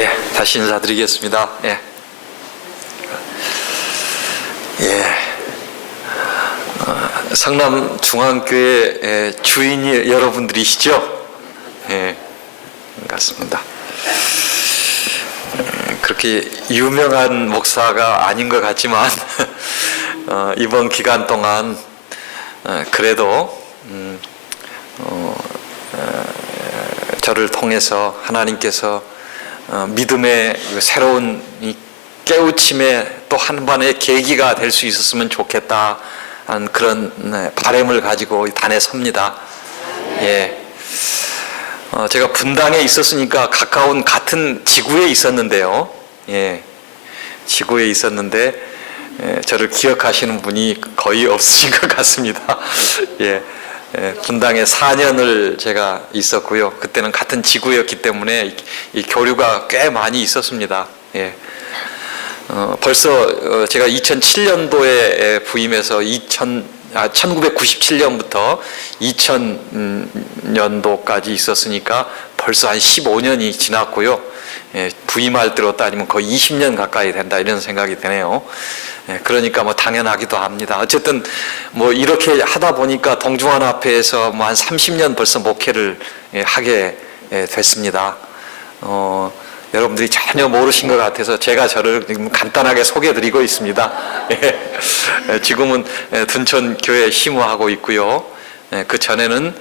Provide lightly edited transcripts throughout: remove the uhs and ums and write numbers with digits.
예, 다시 인사드리겠습니다. 성남중앙교회 주인이 여러분들이시죠? 예, 반갑습니다. 그렇게 유명한 목사가 아닌 것 같지만 이번 기간 동안 그래도 저를 통해서 하나님께서 믿음의 새로운 깨우침의 또 한 번의 계기가 될 수 있었으면 좋겠다 하는 그런 바람을 가지고 단에 섭니다. 예. 제가 분당에 있었으니까 가까운 같은 지구에 있었는데요. 예. 지구에 있었는데 저를 기억하시는 분이 거의 없으신 것 같습니다. 예. 분당에 4년을 제가 있었고요. 그때는 같은 지구였기 때문에 이 교류가 꽤 많이 있었습니다. 예. 벌써 제가 2007년도에 부임해서 1997년부터 2000년도까지 있었으니까 벌써 한 15년이 지났고요. 예, 부임할 때로 따지면 거의 20년 가까이 된다 이런 생각이 드네요. 그러니까 뭐 당연하기도 합니다. 어쨌든 뭐 이렇게 하다 보니까 동중환합회에서 뭐 한 30년 벌써 목회를 하게 됐습니다. 여러분들이 전혀 모르신 것 같아서 제가 저를 간단하게 소개해드리고 있습니다. 지금은 둔천교회에 심우하고 있고요. 그 전에는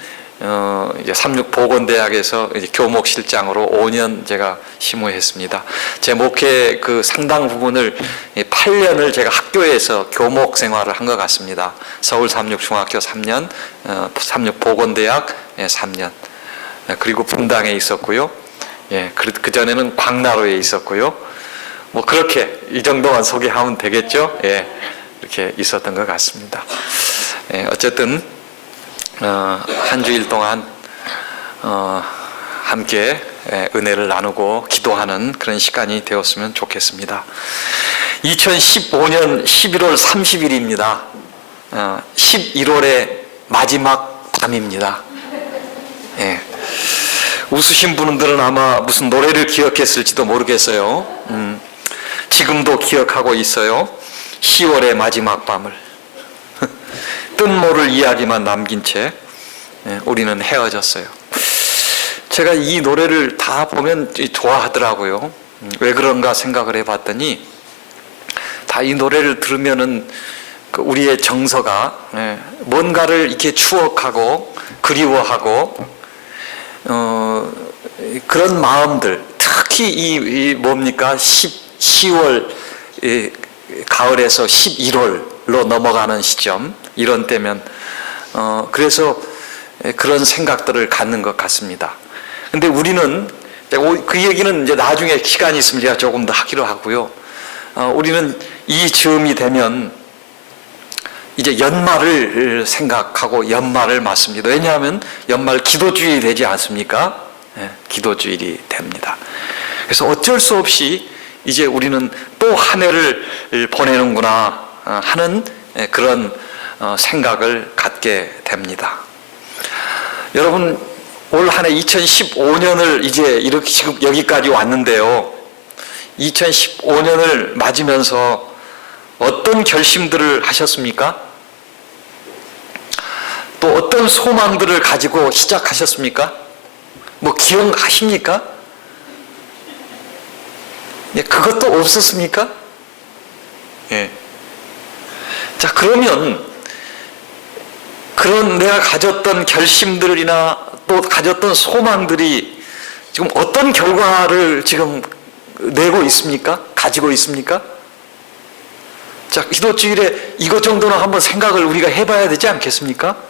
이제 삼육보건대학에서 이제 교목실장으로 5년 제가 심우했습니다. 제 목회 그 상당 부분을 8년을 제가 학교에서 교목 생활을 한 것 같습니다. 서울 삼육중학교 3년, 삼육보건대학 3년, 그리고 분당에 있었고요. 예, 그 전에는 광나루에 있었고요. 뭐 그렇게 이 정도만 소개하면 되겠죠? 예, 이렇게 있었던 것 같습니다. 예, 어쨌든 한 주일 동안 함께 은혜를 나누고 기도하는 그런 시간이 되었으면 좋겠습니다. 2015년 11월 30일입니다. 11월의 마지막 밤입니다. 예. 웃으신 분들은 아마 무슨 노래를 기억했을지도 모르겠어요. 지금도 기억하고 있어요. 10월의 마지막 밤을 뜻모를 이야기만 남긴 채 우리는 헤어졌어요. 제가 이 노래를 다 보면 좋아하더라고요. 왜 그런가 생각을 해봤더니 다 이 노래를 들으면은 우리의 정서가 뭔가를 이렇게 추억하고 그리워하고 그런 마음들, 특히 이 뭡니까 10월 가을에서 11월로 넘어가는 시점, 이런 때면 그래서 그런 생각들을 갖는 것 같습니다. 근데 우리는 그 얘기는 이제 나중에 시간이 있으면 제가 조금 더 하기로 하고요. 우리는 이 즈음이 되면 이제 연말을 생각하고 연말을 맞습니다. 왜냐하면 연말 기도주일이 되지 않습니까? 네, 기도주일이 됩니다. 그래서 어쩔 수 없이 이제 우리는 또 한 해를 보내는구나 하는 그런 생각을 갖게 됩니다. 여러분, 올 한 해 2015년을 이제 이렇게 지금 여기까지 왔는데요. 2015년을 맞으면서 어떤 결심들을 하셨습니까? 또 어떤 소망들을 가지고 시작하셨습니까? 뭐 기억하십니까? 그것도 없었습니까? 예. 자, 그러면 그런 내가 가졌던 결심들이나 또 가졌던 소망들이 지금 어떤 결과를 지금 내고 있습니까? 가지고 있습니까? 자, 기도주일에 이것 정도는 한번 생각을 우리가 해봐야 되지 않겠습니까?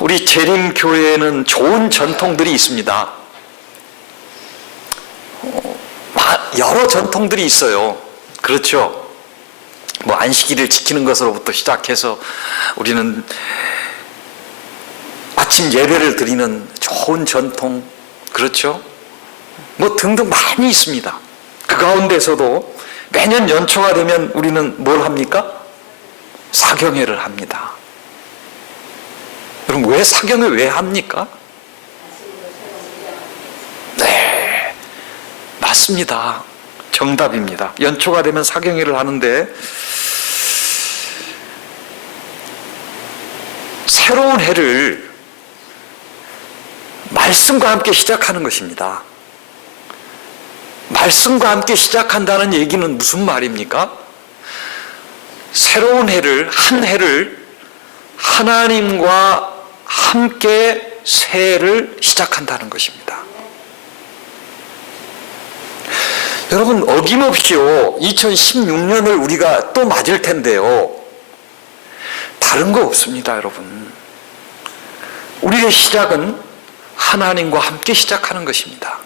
우리 재림교회에는 좋은 전통들이 있습니다. 여러 전통들이 있어요. 그렇죠? 뭐 안식일을 지키는 것으로부터 시작해서 우리는 아침 예배를 드리는 좋은 전통, 그렇죠? 뭐 등등 많이 있습니다. 그 가운데서도 매년 연초가 되면 우리는 뭘 합니까? 사경회를 합니다. 여러분, 왜 사경회 왜 합니까? 맞습니다. 정답입니다. 연초가 되면 사경회를 하는데 새로운 해를 말씀과 함께 시작하는 것입니다. 말씀과 함께 시작한다는 얘기는 무슨 말입니까? 새로운 해를, 한 해를 하나님과 함께 새해를 시작한다는 것입니다. 여러분, 어김없이요 2016년을 우리가 또 맞을 텐데요, 다른 거 없습니다. 여러분, 우리의 시작은 하나님과 함께 시작하는 것입니다.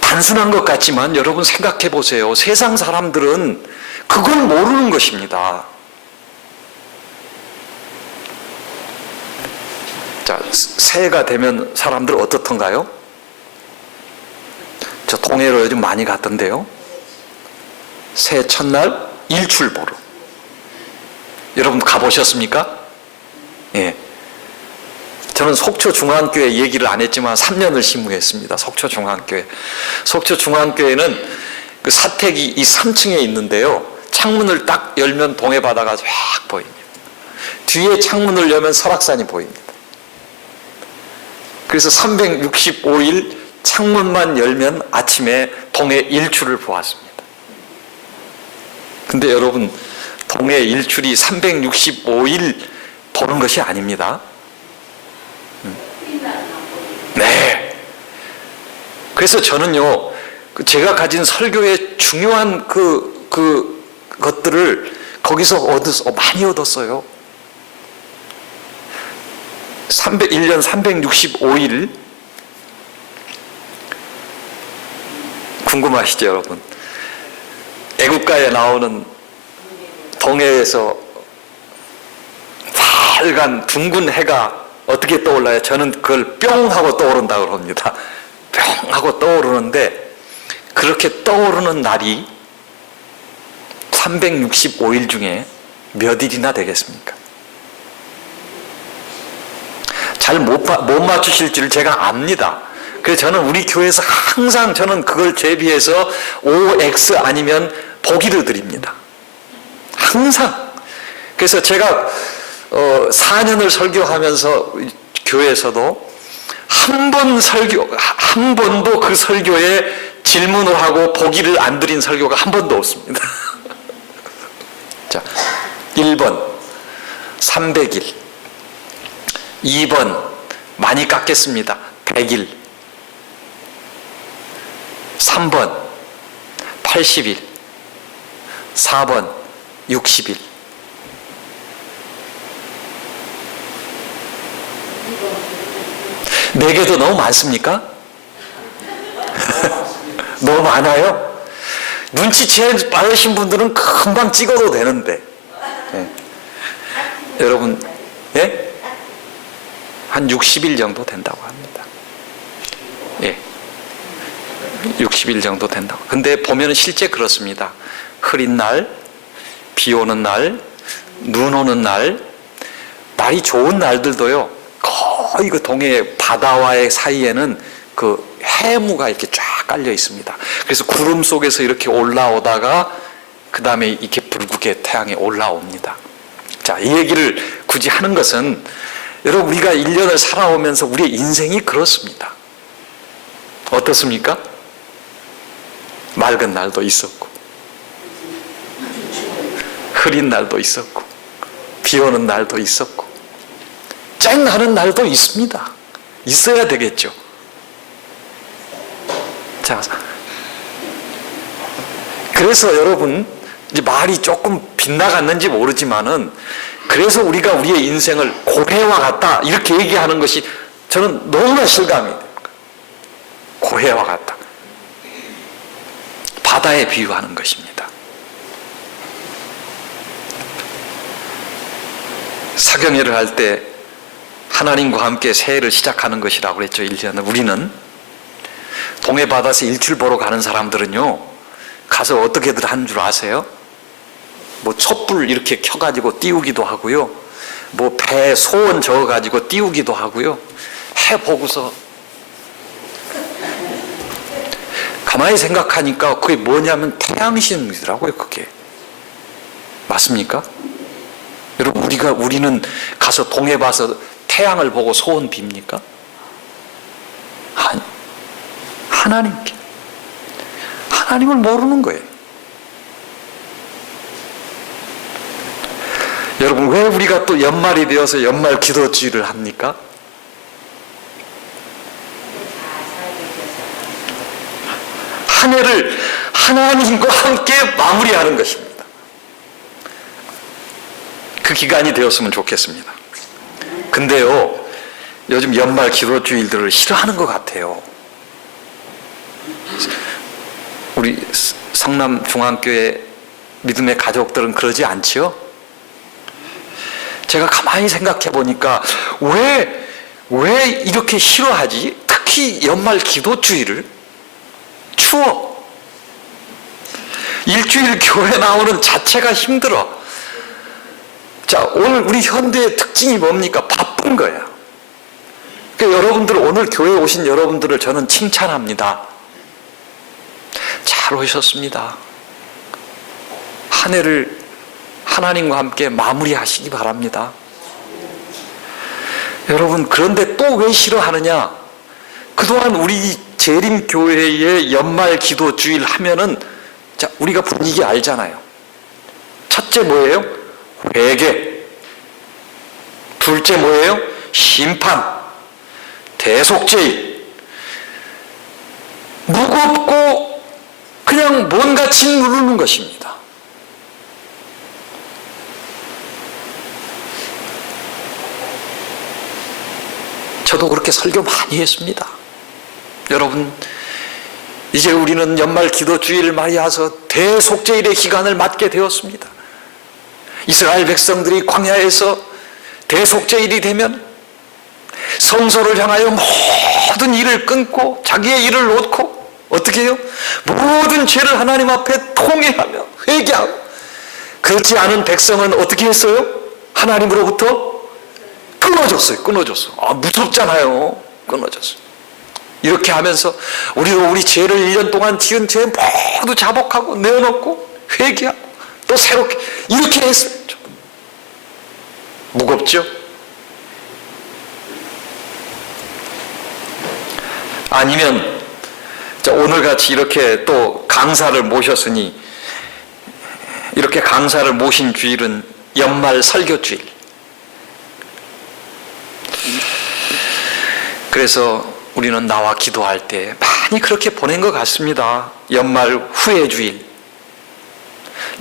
단순한 것 같지만 여러분 생각해 보세요. 세상 사람들은 그걸 모르는 것입니다. 자, 새해가 되면 사람들 어떻던가요? 저 동해로 요즘 많이 갔던데요. 새해 첫날 일출 보러. 여러분 가보셨습니까? 예. 저는 속초중앙교회 얘기를 안 했지만 3년을 심무했습니다. 속초중앙교회. 속초중앙교회는 그 사택이 이 3층에 있는데요, 창문을 딱 열면 동해바다가 쫙 보입니다. 뒤에 창문을 열면 설악산이 보입니다. 그래서 365일 창문만 열면 아침에 동해 일출을 보았습니다. 근데 여러분, 동해 일출이 365일 보는 것이 아닙니다. 네. 그래서 저는요, 제가 가진 설교의 중요한 것들을 거기서 많이 얻었어요. 1년 365일. 궁금하시죠, 여러분? 애국가에 나오는 동해에서 빨간 둥근 해가 어떻게 떠올라요? 저는 그걸 뿅 하고 떠오른다고 합니다. 뿅 하고 떠오르는데, 그렇게 떠오르는 날이 365일 중에 몇 일이나 되겠습니까? 잘 못 맞추실 줄 제가 압니다. 그래서 저는 우리 교회에서 항상 저는 그걸 대비해서 OX 아니면 보기를 드립니다. 항상. 그래서 제가 4년을 설교하면서 교회에서도 한 번도 그 설교에 질문을 하고 보기를 안 드린 설교가 한 번도 없습니다. 자, 1번 300일, 2번 많이 깎겠습니다. 100일, 3번 80일, 4번 60일. 네 개도 너무 많습니까? 너무 많아요? 눈치채 빠르신 분들은 금방 찍어도 되는데. 네. 여러분, 예? 한 60일 정도 된다고 합니다. 예. 60일 정도 된다고. 근데 보면 실제 그렇습니다. 흐린 날, 비 오는 날, 눈 오는 날, 날이 좋은 날들도요, 거의 그 동해 바다와의 사이에는 그 해무가 이렇게 쫙 깔려 있습니다. 그래서 구름 속에서 이렇게 올라오다가 그 다음에 이렇게 불국의 태양이 올라옵니다. 자, 이 얘기를 굳이 하는 것은, 여러분, 우리가 1년을 살아오면서 우리의 인생이 그렇습니다. 어떻습니까? 맑은 날도 있었고, 흐린 날도 있었고, 비 오는 날도 있었고, 쨍 하는 날도 있습니다. 있어야 되겠죠. 자, 그래서 여러분, 이제 말이 조금 빗나갔는지 모르지만은, 그래서 우리가 우리의 인생을 고해와 같다 이렇게 얘기하는 것이 저는 너무나 실감이 돼요. 고해와 같다. 바다에 비유하는 것입니다. 사경회를 할 때 하나님과 함께 새해를 시작하는 것이라고 그랬죠. 1년을. 우리는 동해 바다에서 일출 보러 가는 사람들은요, 가서 어떻게들 하는 줄 아세요? 뭐 촛불 이렇게 켜가지고 띄우기도 하고요, 뭐 배에 소원 적어가지고 띄우기도 하고요, 해 보고서 가만히 생각하니까 그게 뭐냐면 태양신이더라고요, 그게. 맞습니까? 여러분, 우리는 가서 동해 봐서 태양을 보고 소원 빕니까? 아니, 하나님을 모르는 거예요. 여러분, 왜 우리가 또 연말이 되어서 연말 기도주의를 합니까? 한 해를 하나님과 함께 마무리하는 것입니다. 그 기간이 되었으면 좋겠습니다. 근데요, 요즘 연말 기도주일들을 싫어하는 것 같아요. 우리 성남중앙교회 믿음의 가족들은 그러지 않지요? 제가 가만히 생각해 보니까 왜 이렇게 싫어하지? 특히 연말 기도주일을? 추워. 일주일 교회 나오는 자체가 힘들어. 자, 오늘 우리 현대의 특징이 뭡니까? 바쁜 거야. 그러니까 여러분들, 오늘 교회에 오신 여러분들을 저는 칭찬합니다. 잘 오셨습니다. 한 해를 하나님과 함께 마무리하시기 바랍니다. 여러분, 그런데 또 왜 싫어하느냐? 그동안 우리 재림교회의 연말 기도 주일 하면은, 자, 우리가 분위기 알잖아요. 첫째 뭐예요? 회개. 둘째 뭐예요? 심판. 대속죄. 무겁고 그냥 뭔가 짓누르는 것입니다. 저도 그렇게 설교 많이 했습니다. 여러분, 이제 우리는 연말 기도 주일을 맞이해서 대속죄일의 기간을 맞게 되었습니다. 이스라엘 백성들이 광야에서 대속죄일이 되면 성소를 향하여 모든 일을 끊고 자기의 일을 놓고 어떻게 해요? 모든 죄를 하나님 앞에 통회하며 회개하고, 그렇지 않은 백성은 어떻게 했어요? 하나님으로부터 끊어졌어요. 무섭잖아요. 끊어졌어요. 이렇게 하면서 우리도 우리 죄를 1년 동안 지은 죄 모두 자복하고 내어놓고 회개하고 또 새롭게 이렇게 했어요. 무겁죠? 아니면 오늘같이 이렇게 또 강사를 모셨으니, 이렇게 강사를 모신 주일은 연말 설교주일. 그래서 우리는 나와 기도할 때 많이 그렇게 보낸 것 같습니다. 연말 후회 주일,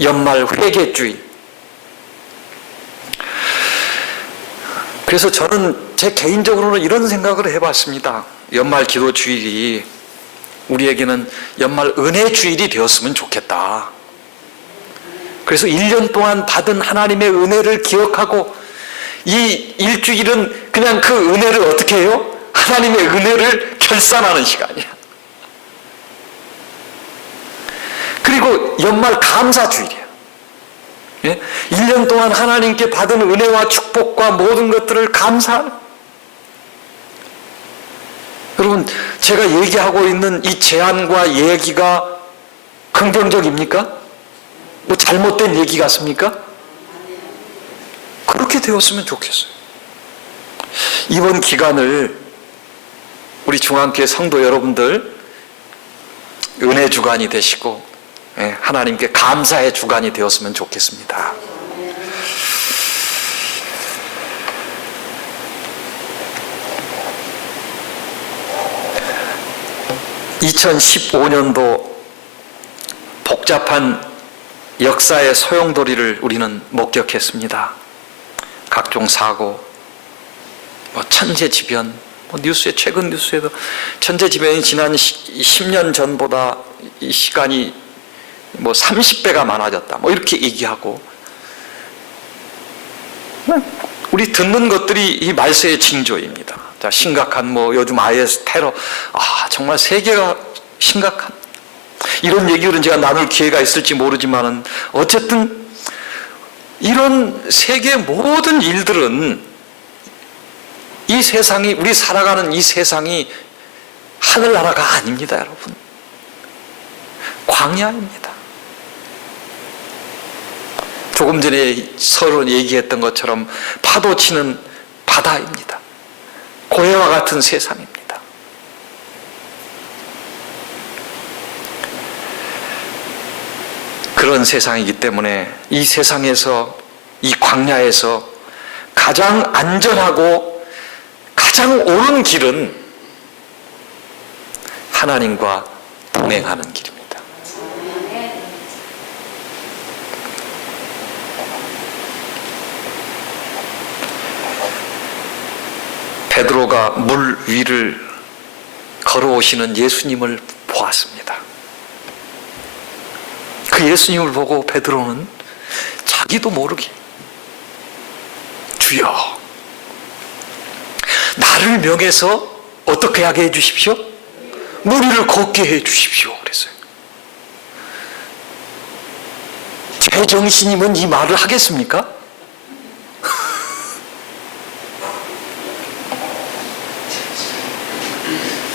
연말 회개 주일. 그래서 저는 제 개인적으로는 이런 생각을 해봤습니다. 연말 기도 주일이 우리에게는 연말 은혜 주일이 되었으면 좋겠다. 그래서 1년 동안 받은 하나님의 은혜를 기억하고, 이 일주일은 그냥 그 은혜를 어떻게 해요? 하나님의 은혜를 결산하는 시간이야. 그리고 연말 감사주일이야. 예? 1년 동안 하나님께 받은 은혜와 축복과 모든 것들을 감사하는. 여러분, 제가 얘기하고 있는 이 제안과 얘기가 긍정적입니까? 뭐 잘못된 얘기 같습니까? 그렇게 되었으면 좋겠어요. 이번 기간을 우리 중앙교회 성도 여러분들 은혜 주간이 되시고, 하나님께 감사의 주간이 되었으면 좋겠습니다. (2015년도) 복잡한 역사의 소용돌이를 우리는 목격했습니다. 각종 사고, 천재지변, 최근 뉴스에도 천재지변이 지난 10년 전보다 이 시간이 30배가 많아졌다, 이렇게 얘기하고, 우리 듣는 것들이 이 말세의 징조입니다. 자, 심각한 요즘 IS 테러, 정말 세계가 심각한 이런 얘기들은 제가 나눌 기회가 있을지 모르지만은, 어쨌든 이런 세계의 모든 일들은 이 세상이, 우리 살아가는 이 세상이 하늘나라가 아닙니다, 여러분. 광야입니다. 조금 전에 서로 얘기했던 것처럼 파도 치는 바다입니다. 고해와 같은 세상입니다. 그런 세상이기 때문에 이 세상에서, 이 광야에서 가장 안전하고 가장 옳은 길은 하나님과 동행하는 길입니다. 베드로가 물 위를 걸어오시는 예수님을 보았습니다. 그 예수님을 보고 베드로는 자기도 모르게 주여, 나를 명해서 어떻게 하게 해주십시오? 물 위를 걷게 해주십시오 그랬어요. 제 정신이면 이 말을 하겠습니까?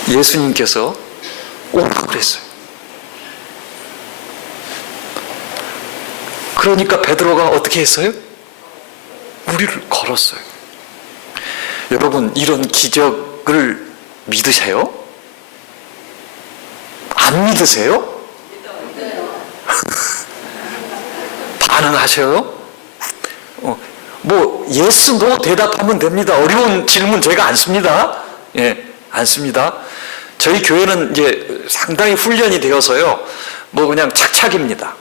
예수님께서 오라고 그랬어요. 그러니까 베드로가 어떻게 했어요? 우리를 걸었어요. 여러분, 이런 기적을 믿으세요? 안 믿으세요? 반응하셔요? 뭐 yes, no 대답하면 됩니다. 어려운 질문 제가 안 씁니다. 예, 안 씁니다. 저희 교회는 이제 상당히 훈련이 되어서요, 뭐 그냥 착착입니다.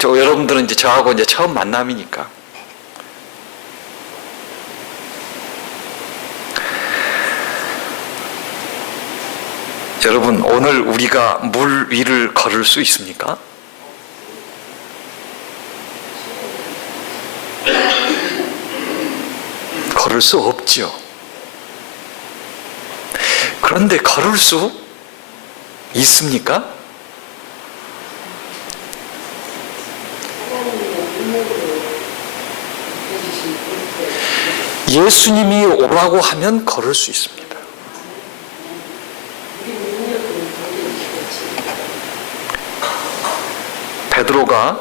여러분들은 이제 저하고 이제 처음 만남이니까. 여러분, 오늘 우리가 물 위를 걸을 수 있습니까? 걸을 수 없죠. 그런데 걸을 수 있습니까? 예수님이 오라고 하면 걸을 수 있습니다. 베드로가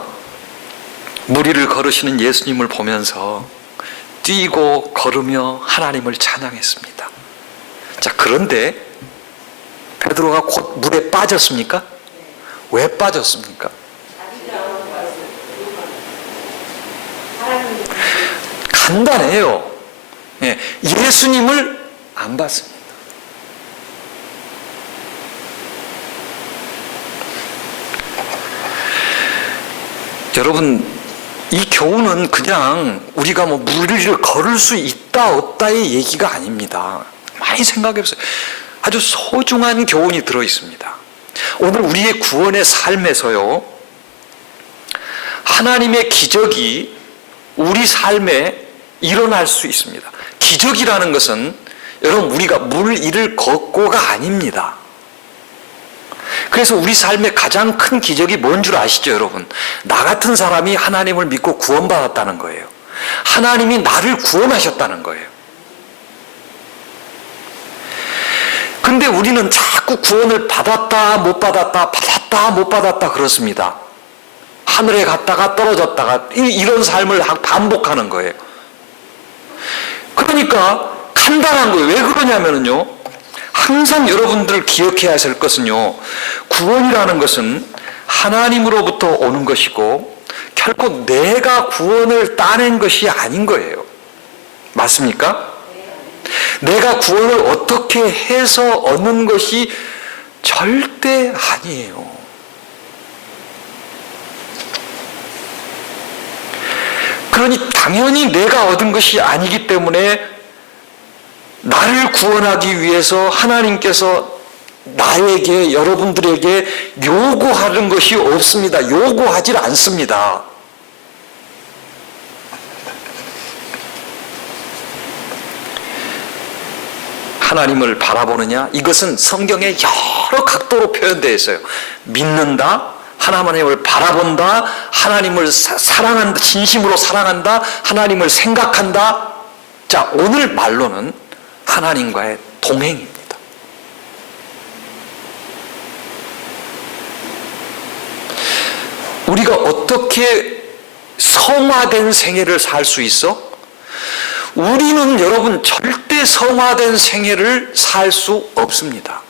물 위를 걸으시는 예수님을 보면서 뛰고 걸으며 하나님을 찬양했습니다. 자, 그런데 베드로가 곧 물에 빠졌습니까? 왜 빠졌습니까? 간단해요. 예, 예수님을 안 봤습니다. 여러분, 이 교훈은 그냥 우리가 뭐 물 위를 걸을 수 있다 없다의 얘기가 아닙니다. 많이 생각해 보세요. 아주 소중한 교훈이 들어 있습니다. 오늘 우리의 구원의 삶에서요, 하나님의 기적이 우리 삶에 일어날 수 있습니다. 기적이라는 것은 여러분, 우리가 물 위를 걷고가 아닙니다. 그래서 우리 삶의 가장 큰 기적이 뭔 줄 아시죠, 여러분? 나 같은 사람이 하나님을 믿고 구원받았다는 거예요. 하나님이 나를 구원하셨다는 거예요. 근데 우리는 자꾸 구원을 받았다 못 받았다, 받았다 못 받았다 그렇습니다. 하늘에 갔다가 떨어졌다가 이런 삶을 반복하는 거예요. 그러니까 간단한 거예요. 왜 그러냐면요, 항상 여러분들 기억해야 할 것은요, 구원이라는 것은 하나님으로부터 오는 것이고 결코 내가 구원을 따낸 것이 아닌 거예요. 맞습니까? 내가 구원을 어떻게 해서 얻는 것이 절대 아니에요. 그러니 당연히 내가 얻은 것이 아니기 때문에 나를 구원하기 위해서 하나님께서 나에게, 여러분들에게 요구하는 것이 없습니다. 요구하지 않습니다. 하나님을 바라보느냐? 이것은 성경에 여러 각도로 표현되어 있어요. 믿는다, 하나님을 바라본다, 하나님을 사랑한다, 진심으로 사랑한다, 하나님을 생각한다. 자, 오늘 말로는 하나님과의 동행입니다. 우리가 어떻게 성화된 생애를 살 수 있어? 우리는 여러분 절대 성화된 생애를 살 수 없습니다.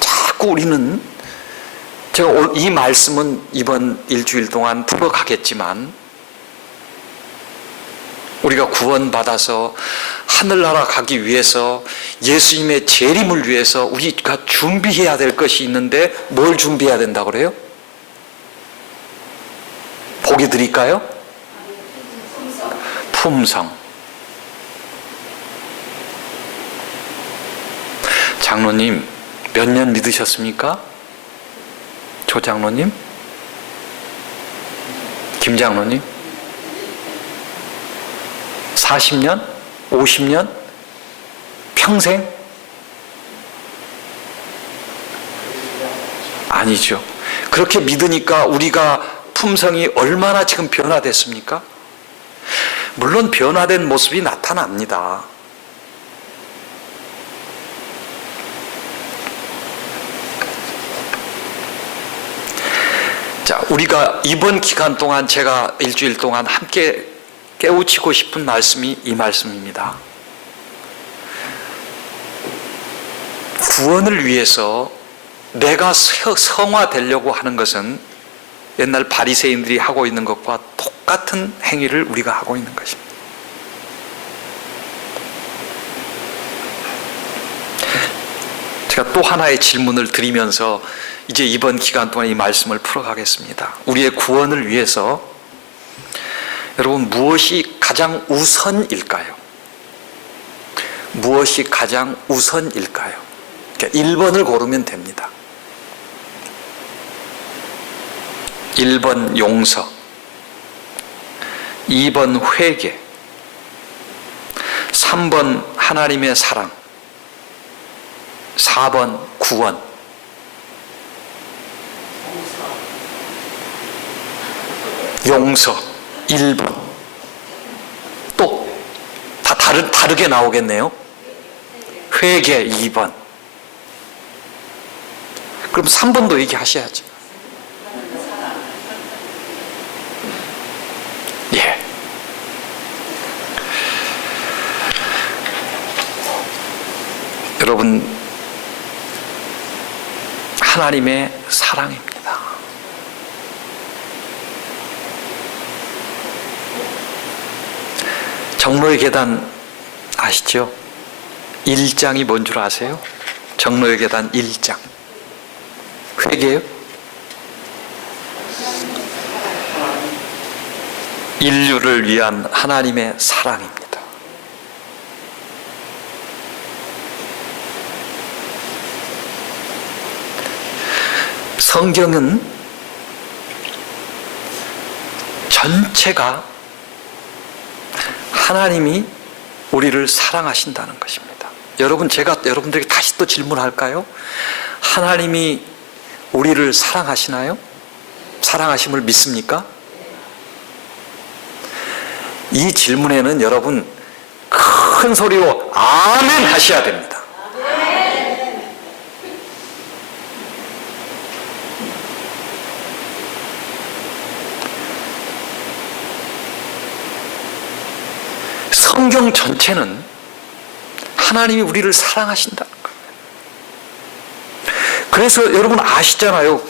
자꾸 우리는, 제가 이 말씀은 이번 일주일 동안 풀어가겠지만, 우리가 구원받아서 하늘나라 가기 위해서, 예수님의 재림을 위해서 우리가 준비해야 될 것이 있는데, 뭘 준비해야 된다고 그래요? 보기 드릴까요? 품성. 장로님, 몇 년 믿으셨습니까? 조 장로님? 김 장로님? 40년? 50년? 평생? 아니죠. 그렇게 믿으니까 우리가 품성이 얼마나 지금 변화됐습니까? 물론 변화된 모습이 나타납니다. 자, 우리가 이번 기간 동안 제가 일주일 동안 함께 깨우치고 싶은 말씀이 이 말씀입니다. 구원을 위해서 내가 성화되려고 하는 것은 옛날 바리새인들이 하고 있는 것과 똑같은 행위를 우리가 하고 있는 것입니다. 제가 또 하나의 질문을 드리면서 이제 이번 기간 동안 이 말씀을 풀어가겠습니다. 우리의 구원을 위해서 여러분 무엇이 가장 우선일까요? 무엇이 가장 우선일까요? 1번을 고르면 됩니다. 1번 용서, 2번 회개, 3번 하나님의 사랑, 4번 구원. 용서 1번. 또 다 다르게 나오겠네요. 회개 2번. 그럼 3번도 얘기하셔야죠. 예. 여러분, 하나님의 사랑입니다. 정로의 계단 아시죠? 1장이 뭔 줄 아세요? 정로의 계단 1장. 회개요? 인류를 위한 하나님의 사랑입니다. 성경은 전체가 하나님이 우리를 사랑하신다는 것입니다. 여러분, 제가 여러분들에게 다시 또 질문할까요? 하나님이 우리를 사랑하시나요? 사랑하심을 믿습니까? 이 질문에는 여러분 큰 소리로 아멘 하셔야 됩니다. 성경 전체는 하나님이 우리를 사랑하신다는 거예요. 그래서 여러분 아시잖아요.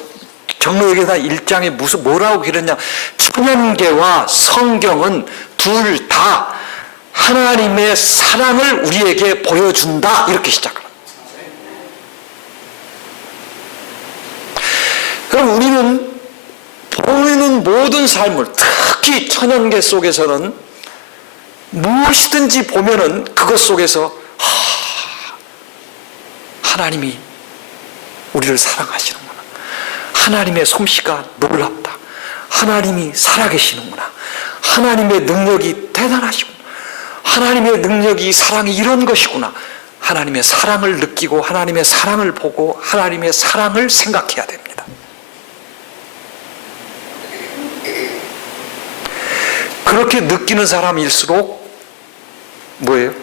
정로의 계단 1장에 뭐라고 그랬냐. 천연계와 성경은 둘 다 하나님의 사랑을 우리에게 보여준다. 이렇게 시작합니다. 그럼 우리는 보이는 모든 삶을, 특히 천연계 속에서는 무엇이든지 보면은 그것 속에서 하나님이 우리를 사랑하시는구나. 하나님의 솜씨가 놀랍다. 하나님이 살아계시는구나. 하나님의 능력이 대단하시구나. 하나님의 능력이, 사랑이 이런 것이구나. 하나님의 사랑을 느끼고 하나님의 사랑을 보고 하나님의 사랑을 생각해야 됩니다. 그렇게 느끼는 사람일수록 뭐예요?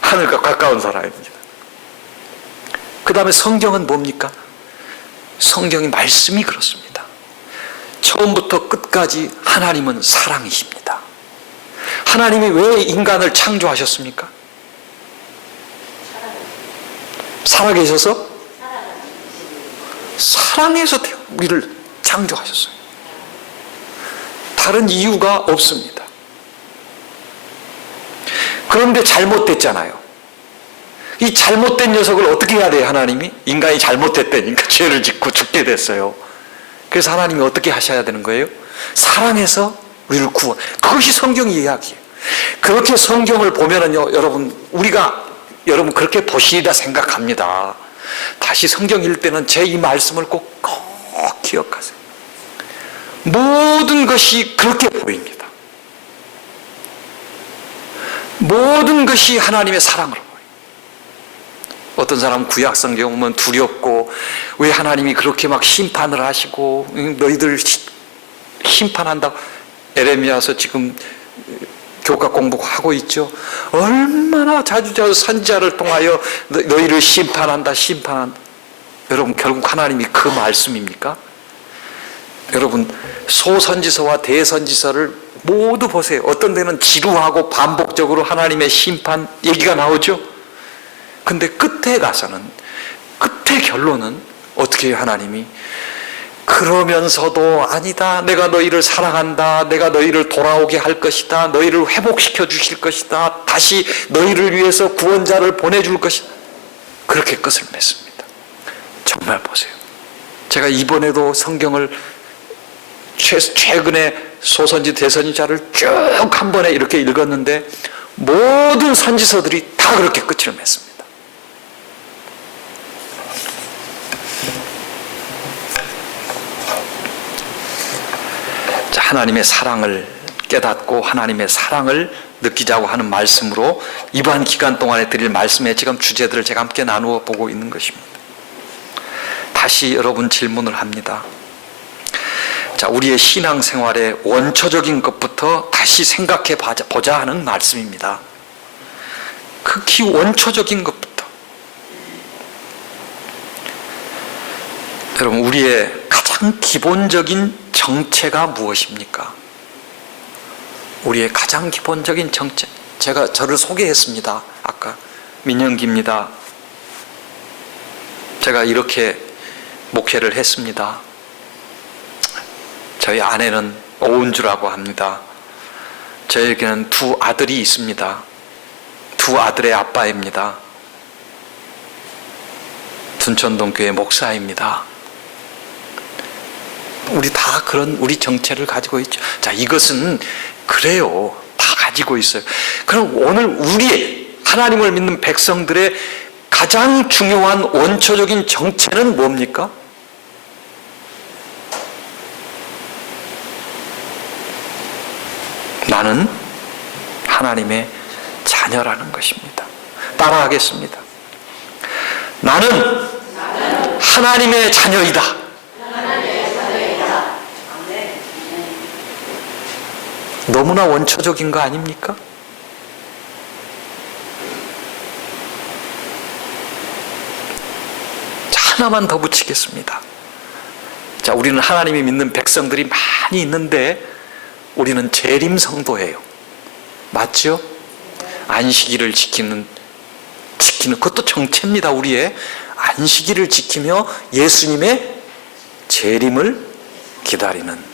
하늘과 가까운 사람입니다. 그 다음에 성경은 뭡니까? 성경의 말씀이 그렇습니다. 처음부터 끝까지 하나님은 사랑이십니다. 하나님이 왜 인간을 창조하셨습니까? 살아계셔서? 사랑해서 우리를 창조하셨어요. 다른 이유가 없습니다. 그런데 잘못됐잖아요. 이 잘못된 녀석을 어떻게 해야 돼요? 하나님이? 인간이 잘못됐다니까 죄를 짓고 죽게 됐어요. 그래서 하나님이 어떻게 하셔야 되는 거예요? 사랑해서 우리를 구원. 그것이 성경의 이야기예요. 그렇게 성경을 보면은요, 여러분 그렇게 보시리라 생각합니다. 다시 성경 읽을 때는 제 이 말씀을 꼭 기억하세요. 모든 것이 그렇게 보입니다. 모든 것이 하나님의 사랑으로 보여요. 어떤 사람은 구약 성경 보면 두렵고, 왜 하나님이 그렇게 막 심판을 하시고 너희들 심판한다고. 에레미야서 지금 교과 공부하고 있죠. 얼마나 자주 선지자를 통하여 너희를 심판한다. 여러분, 결국 하나님이 그 말씀입니까? 여러분, 소선지서와 대선지서를 모두 보세요. 어떤 데는 지루하고 반복적으로 하나님의 심판 얘기가 나오죠. 근데 끝에 가서는, 끝의 결론은 어떻게 해요? 하나님이 그러면서도 아니다, 내가 너희를 사랑한다, 내가 너희를 돌아오게 할 것이다, 너희를 회복시켜 주실 것이다, 다시 너희를 위해서 구원자를 보내줄 것이다, 그렇게 끝을 맺습니다. 정말 보세요. 제가 이번에도 성경을 최근에 소선지 대선지자를 쭉 한 번에 이렇게 읽었는데 모든 선지서들이 다 그렇게 끝을 맺습니다. 하나님의 사랑을 깨닫고 하나님의 사랑을 느끼자고 하는 말씀으로 이번 기간 동안에 드릴 말씀의 지금 주제들을 제가 함께 나누어 보고 있는 것입니다. 다시 여러분 질문을 합니다. 자, 우리의 신앙생활의 원초적인 것부터 다시 생각해 보자 하는 말씀입니다. 극히 원초적인 것부터. 여러분, 우리의 가장 기본적인 정체가 무엇입니까? 우리의 가장 기본적인 정체. 제가 저를 소개했습니다. 아까 민영기입니다. 제가 이렇게 목회를 했습니다. 저희 아내는 오은주라고 합니다. 저에게는 두 아들이 있습니다. 두 아들의 아빠입니다. 둔천동교회 목사입니다. 우리 다 그런 우리 정체를 가지고 있죠. 자, 이것은 그래요. 다 가지고 있어요. 그럼 오늘 우리 하나님을 믿는 백성들의 가장 중요한 원초적인 정체는 뭡니까? 나는 하나님의 자녀라는 것입니다. 따라하겠습니다. 나는 하나님의 자녀이다. 너무나 원초적인 거 아닙니까? 자, 하나만 더 붙이겠습니다. 자, 우리는 하나님이 믿는 백성들이 많이 있는데 우리는 재림 성도예요. 맞죠? 안식일을 지키는 그것도 정체입니다. 우리의 안식일을 지키며 예수님의 재림을 기다리는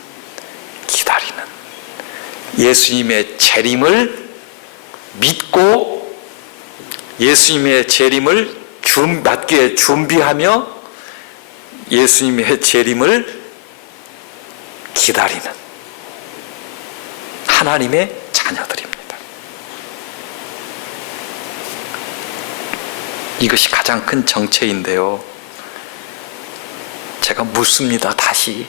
예수님의 재림을 믿고 예수님의 재림을 맞게 준비하며 예수님의 재림을 기다리는 하나님의 자녀들입니다. 이것이 가장 큰 정체인데요. 제가 묻습니다. 다시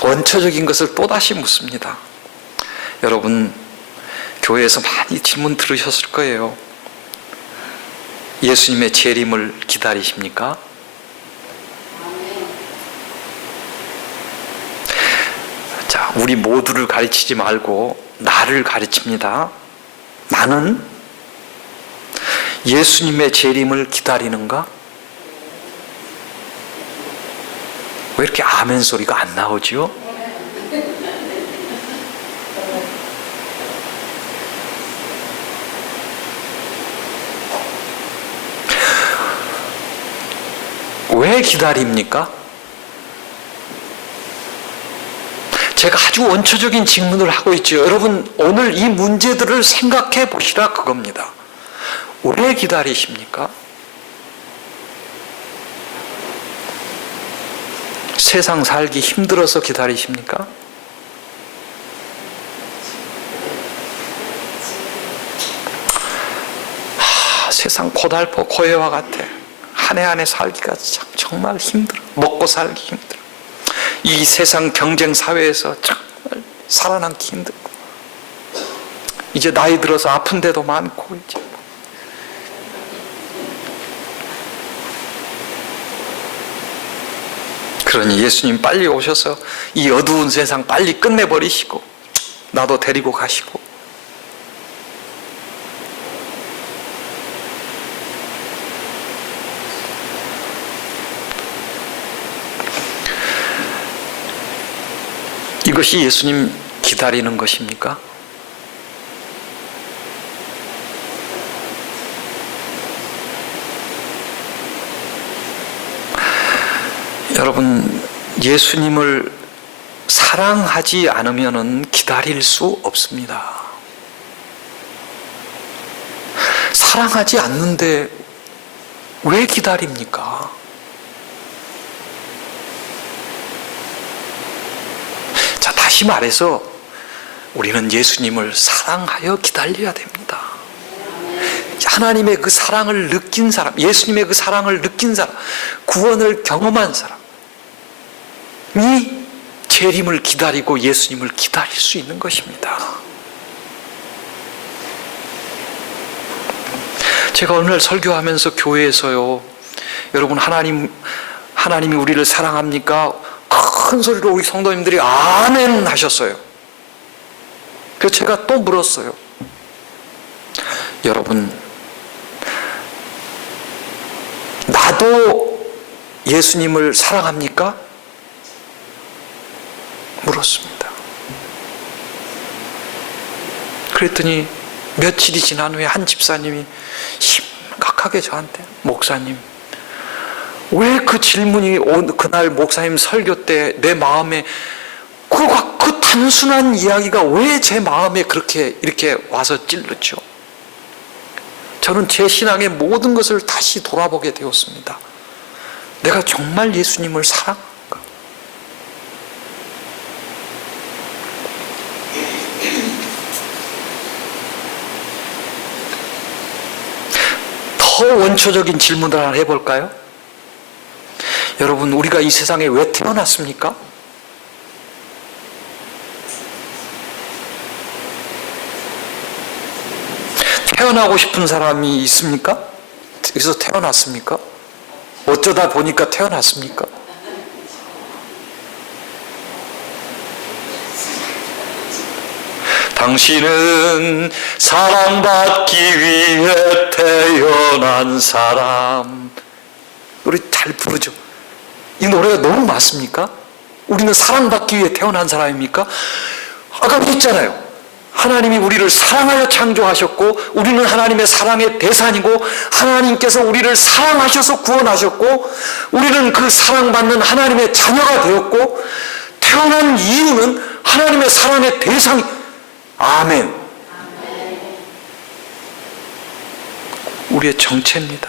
원초적인 것을 또다시 묻습니다. 여러분, 교회에서 많이 질문 들으셨을 거예요. 예수님의 재림을 기다리십니까? 자, 우리 모두를 가르치지 말고 나를 가르칩니다. 나는 예수님의 재림을 기다리는가? 왜 이렇게 아멘 소리가 안 나오지요? 왜 기다립니까? 제가 아주 원초적인 질문을 하고 있죠. 여러분, 오늘 이 문제들을 생각해 보시라 그겁니다. 왜 기다리십니까? 세상 살기 힘들어서 기다리십니까? 세상 고달퍼 고해와 같아. 한 해 한 해 살기가 참 정말 힘들어. 먹고 살기 힘들어. 이 세상 경쟁 사회에서 정말 살아남기 힘들고, 이제 나이 들어서 아픈 데도 많고, 이제 그러니 예수님 빨리 오셔서 이 어두운 세상 빨리 끝내버리시고 나도 데리고 가시고, 이것이 예수님 기다리는 것입니까? 여러분, 예수님을 사랑하지 않으면 기다릴 수 없습니다. 사랑하지 않는데 왜 기다립니까? 자, 다시 말해서 우리는 예수님을 사랑하여 기다려야 됩니다. 하나님의 그 사랑을 느낀 사람, 예수님의 그 사랑을 느낀 사람, 구원을 경험한 사람이 재림을 기다리고 예수님을 기다릴 수 있는 것입니다. 제가 오늘 설교하면서 교회에서요, 여러분, 하나님이 우리를 사랑합니까? 큰 소리로 우리 성도님들이 아멘 하셨어요. 그래서 제가 또 물었어요. 여러분, 나도 예수님을 사랑합니까? 물었습니다. 그랬더니 며칠이 지난 후에 한 집사님이 심각하게 저한테, 목사님, 왜 그 질문이 그날 목사님 설교 때 내 마음에 그 단순한 이야기가 왜 제 마음에 그렇게 이렇게 와서 찔렀죠? 저는 제 신앙의 모든 것을 다시 돌아보게 되었습니다. 내가 정말 예수님을 사랑한가? 더 원초적인 질문을 하나 해볼까요? 여러분, 우리가 이 세상에 왜 태어났습니까? 태어나고 싶은 사람이 있습니까? 여기서 태어났습니까? 어쩌다 보니까 태어났습니까? 당신은 사랑받기 위해 태어난 사람. 우리 잘 부르죠. 이 노래가 너무 맞습니까? 우리는 사랑받기 위해 태어난 사람입니까? 아까 그랬잖아요. 하나님이 우리를 사랑하여 창조하셨고, 우리는 하나님의 사랑의 대상이고, 하나님께서 우리를 사랑하셔서 구원하셨고, 우리는 그 사랑받는 하나님의 자녀가 되었고, 태어난 이유는 하나님의 사랑의 대상이. 아멘. 우리의 정체입니다.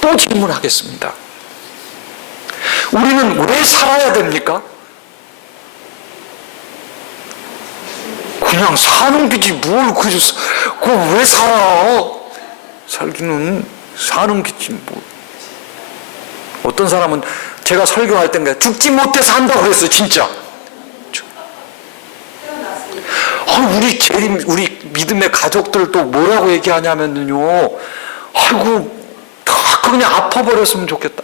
또 질문하겠습니다. 우리는 왜 살아야 됩니까? 그냥 사는 기지 뭘 그저 그거 왜 살아? 살기는 사는 기지 뭐. 어떤 사람은 제가 설교할 때인가 죽지 못해 산다고 그랬어요. 진짜. 우리 믿음의 가족들도 뭐라고 얘기하냐면요. 아이고, 그냥 아파버렸으면 좋겠다.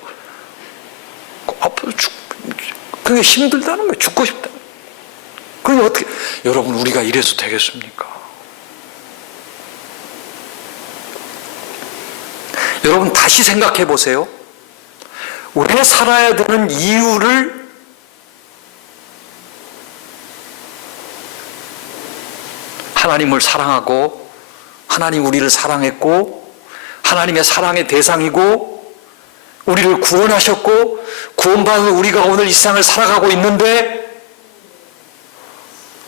그게 힘들다는 거예요. 죽고 싶다. 그럼 어떻게, 여러분, 우리가 이래서 되겠습니까? 여러분, 다시 생각해 보세요. 왜 살아야 되는 이유를 하나님을 사랑하고 하나님 우리를 사랑했고 하나님의 사랑의 대상이고 우리를 구원하셨고 구원받은 우리가 오늘 이 세상을 살아가고 있는데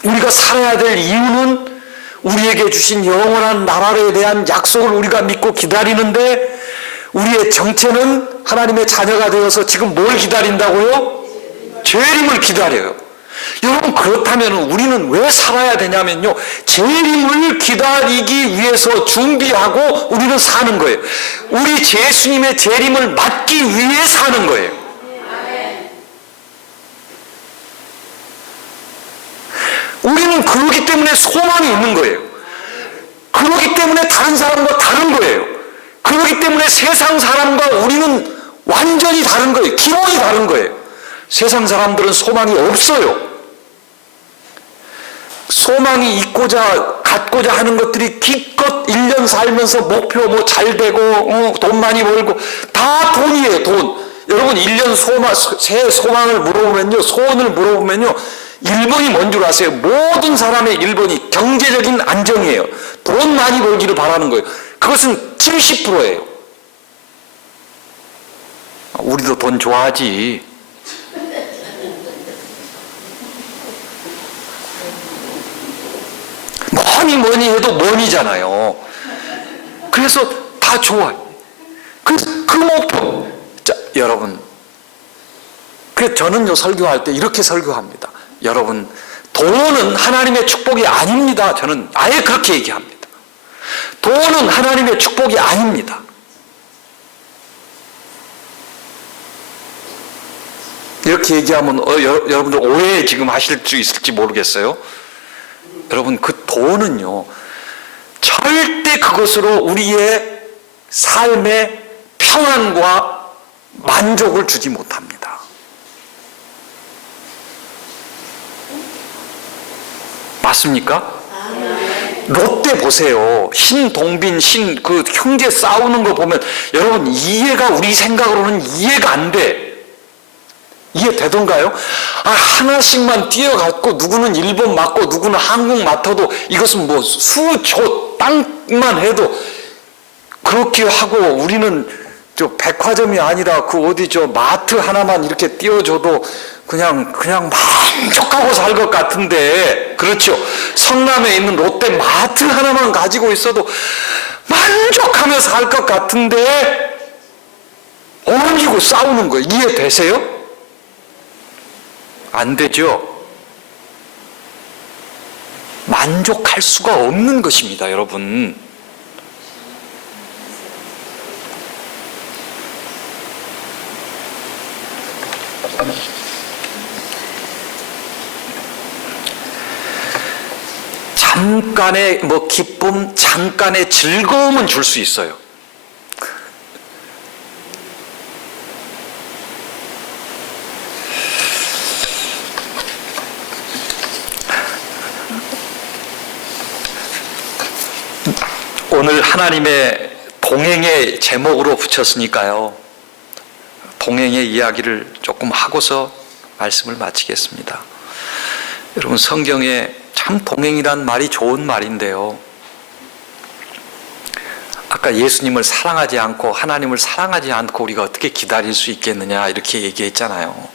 우리가 살아야 될 이유는 우리에게 주신 영원한 나라에 대한 약속을 우리가 믿고 기다리는데 우리의 정체는 하나님의 자녀가 되어서 지금 뭘 기다린다고요? 재림을 기다려요. 여러분 그렇다면 우리는 왜 살아야 되냐면요, 재림을 기다리기 위해서 준비하고 우리는 사는 거예요. 우리 예수님의 재림을 맞기 위해 사는 거예요. 우리는 그러기 때문에 소망이 있는 거예요. 그러기 때문에 다른 사람과 다른 거예요. 그러기 때문에 세상 사람과 우리는 완전히 다른 거예요. 기본이 다른 거예요. 세상 사람들은 소망이 없어요. 소망이 있고자 갖고자 하는 것들이 기껏 1년 살면서 목표 뭐 잘 되고 돈 많이 벌고 다 돈이에요. 돈. 여러분 1년 새 소망을 물어보면요, 소원을 물어보면요, 1번이 뭔 줄 아세요? 모든 사람의 1번이 경제적인 안정이에요. 돈 많이 벌기를 바라는 거예요. 그것은 70%예요. 우리도 돈 좋아하지. 뭐니 해도 뭐니잖아요. 그래서 다 좋아요. 그래서 그 목표. 자, 여러분. 그래서 저는요, 설교할 때 이렇게 설교합니다. 여러분, 돈은 하나님의 축복이 아닙니다. 저는 아예 그렇게 얘기합니다. 돈은 하나님의 축복이 아닙니다. 이렇게 얘기하면 여러분들 오해 지금 하실 수 있을지 모르겠어요. 여러분, 그 돈은요, 절대 그것으로 우리의 삶의 평안과 만족을 주지 못합니다. 맞습니까? 롯데 보세요. 신동빈, 그 형제 싸우는 거 보면 여러분 이해가 우리 생각으로는 이해가 안 돼. 이해되던가요? 하나씩만 뛰어갔고 누구는 일본 맞고 누구는 한국 맡아도 이것은 뭐 수조 땅만 해도 그렇게 하고 우리는 저 백화점이 아니라 그 어디 저 마트 하나만 이렇게 띄워줘도 그냥 만족하고 살 것 같은데, 그렇죠? 성남에 있는 롯데 마트 하나만 가지고 있어도 만족하며 살 것 같은데 옮기고 싸우는 거예요. 이해되세요? 안 되죠? 만족할 수가 없는 것입니다, 여러분. 잠깐의 뭐 기쁨, 잠깐의 즐거움은 줄 수 있어요. 오늘 하나님의 동행의 제목으로 붙였으니까요, 동행의 이야기를 조금 하고서 말씀을 마치겠습니다. 여러분, 성경에 참 동행이란 말이 좋은 말인데요, 아까 예수님을 사랑하지 않고 하나님을 사랑하지 않고 우리가 어떻게 기다릴 수 있겠느냐 이렇게 얘기했잖아요.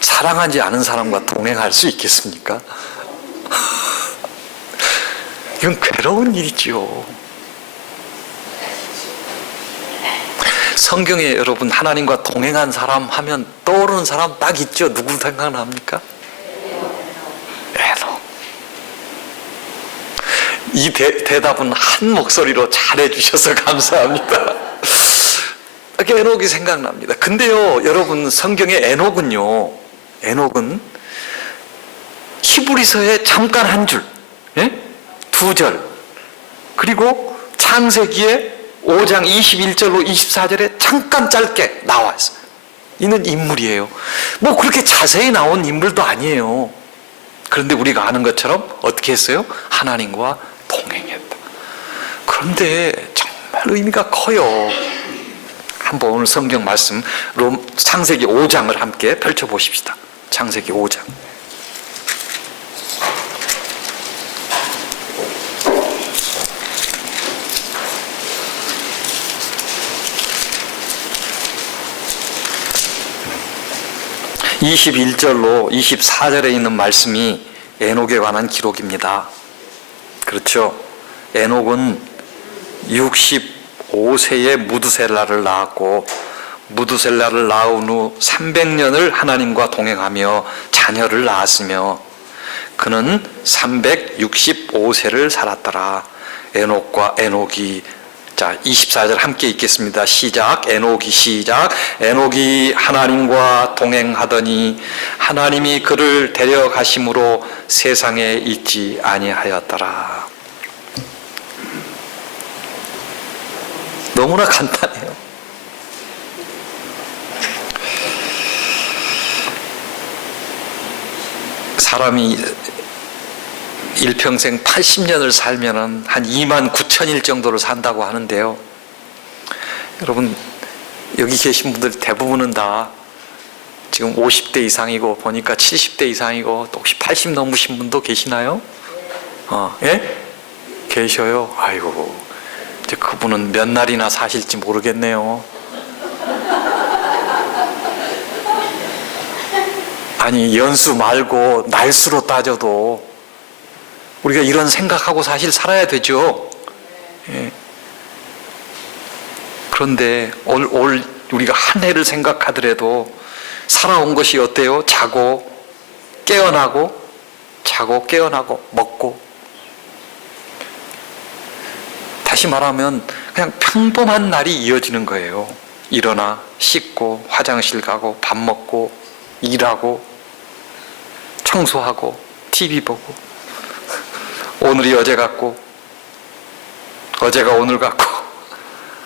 사랑하지 않은 사람과 동행할 수 있겠습니까? 이건 괴로운 일이지요. 성경에 여러분 하나님과 동행한 사람 하면 떠오르는 사람 딱 있죠. 누구 생각납니까? 에녹. 이 대답은 한 목소리로 잘해주셔서 감사합니다. 이렇게 에녹이 생각납니다. 근데요, 여러분, 성경의 에녹은 히브리서에 잠깐 한 줄, 2절, 그리고 창세기에 5장 21절로 24절에 잠깐 짧게 나와 있어요. 이는 인물이에요. 뭐 그렇게 자세히 나온 인물도 아니에요. 그런데 우리가 아는 것처럼 어떻게 했어요? 하나님과 동행했다. 그런데 정말 의미가 커요. 한번 오늘 성경 말씀 창세기 5장을 함께 펼쳐보십시다. 창세기 5장. (21절로) (24절에) 있는 말씀이 에녹에 관한 기록입니다. 그렇죠? 에녹은 65세에 무드셀라를 낳았고, 무드셀라를 낳은 후 300년을 하나님과 동행하며 자녀를 낳았으며, 그는 365세를 살았더라. 에녹이 자, 24절 함께 읽겠습니다. 시작. 에녹이 시작. 에녹이 하나님과 동행하더니 하나님이 그를 데려가심으로 세상에 있지 아니하였더라. 너무나 간단해요. 사람이 일평생 80년을 살면은 한 29,000일 정도를 산다고 하는데요. 여러분, 여기 계신 분들 대부분은 다 지금 50대 이상이고, 보니까 70대 이상이고, 또 혹시 80 넘으신 분도 계시나요? 예? 계셔요? 아이고, 이제 그분은 몇 날이나 사실지 모르겠네요. 아니, 연수 말고 날수로 따져도 우리가 이런 생각하고 사실 살아야 되죠. 예. 그런데 올 우리가 한 해를 생각하더라도 살아온 것이 어때요? 자고 깨어나고 먹고. 다시 말하면 그냥 평범한 날이 이어지는 거예요. 일어나 씻고 화장실 가고 밥 먹고 일하고 청소하고 TV 보고, 오늘이 어제 같고 어제가 오늘 같고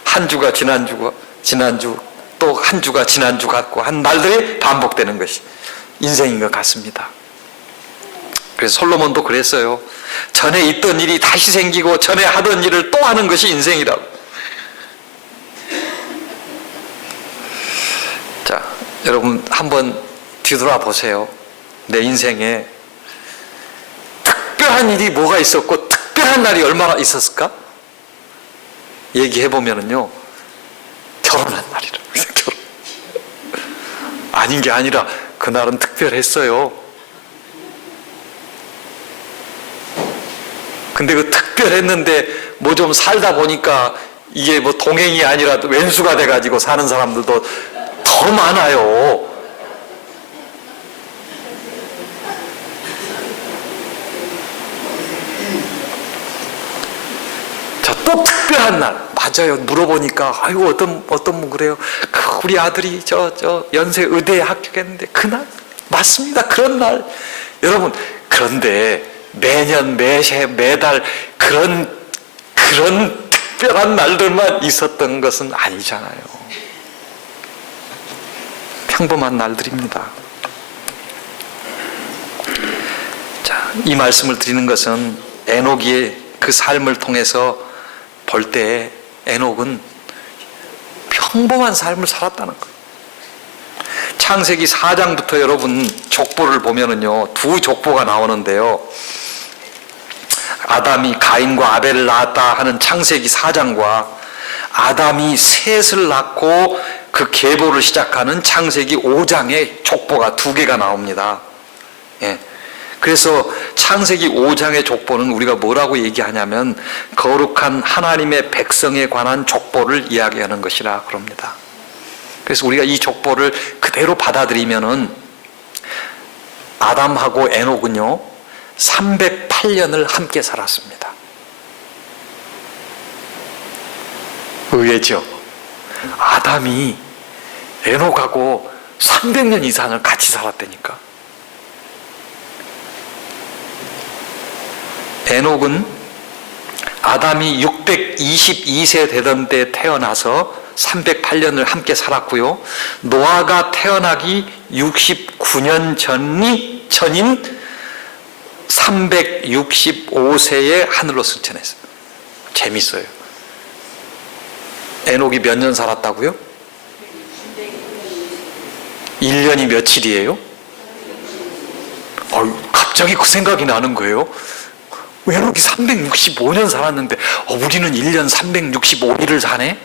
한 주가 지난주 또 한 주가 지난주 같고 한 날들이 반복되는 것이 인생인 것 같습니다. 그래서 솔로몬도 그랬어요. 전에 있던 일이 다시 생기고 전에 하던 일을 또 하는 것이 인생이라고. 자, 여러분 한번 뒤돌아 보세요. 내 인생에 특별한 일이 뭐가 있었고 특별한 날이 얼마나 있었을까? 얘기해보면은요, 결혼한 날이라고. 결혼. 아닌 게 아니라 그날은 특별했어요. 근데 그 특별했는데 뭐 좀 살다 보니까 이게 뭐 동행이 아니라 왼수가 돼가지고 사는 사람들도 더 많아요. 또 특별한 날, 맞아요. 물어보니까 아이고 어떤 분 그래요. 우리 아들이 저 연세 의대에 합격했는데 그날 맞습니다. 그런 날. 여러분, 그런데 매년 매달 그런 특별한 날들만 있었던 것은 아니잖아요. 평범한 날들입니다. 자, 이 말씀을 드리는 것은 에녹의 그 삶을 통해서 볼 때 에녹은 평범한 삶을 살았다는 거예요. 창세기 4장부터 여러분 족보를 보면은요, 두 족보가 나오는데요. 아담이 가인과 아벨을 낳았다 하는 창세기 4장과 아담이 셋을 낳고 그 계보를 시작하는 창세기 5장의 족보가 두 개가 나옵니다. 예. 그래서 창세기 5장의 족보는 우리가 뭐라고 얘기하냐면 거룩한 하나님의 백성에 관한 족보를 이야기하는 것이라 그럽니다. 그래서 우리가 이 족보를 그대로 받아들이면은 아담하고 에녹은요 308년을 함께 살았습니다. 의외죠. 아담이 에녹하고 300년 이상을 같이 살았다니까. 에녹은 아담이 622세 되던 때 태어나서 308년을 함께 살았고요. 노아가 태어나기 69년 전인 365세에 하늘로 승천했어요. 재밌어요. 에녹이 몇 년 살았다고요? 1년이 며칠이에요? 갑자기 그 생각이 나는 거예요. 에녹이 365년 살았는데 우리는 1년 365일을 사네?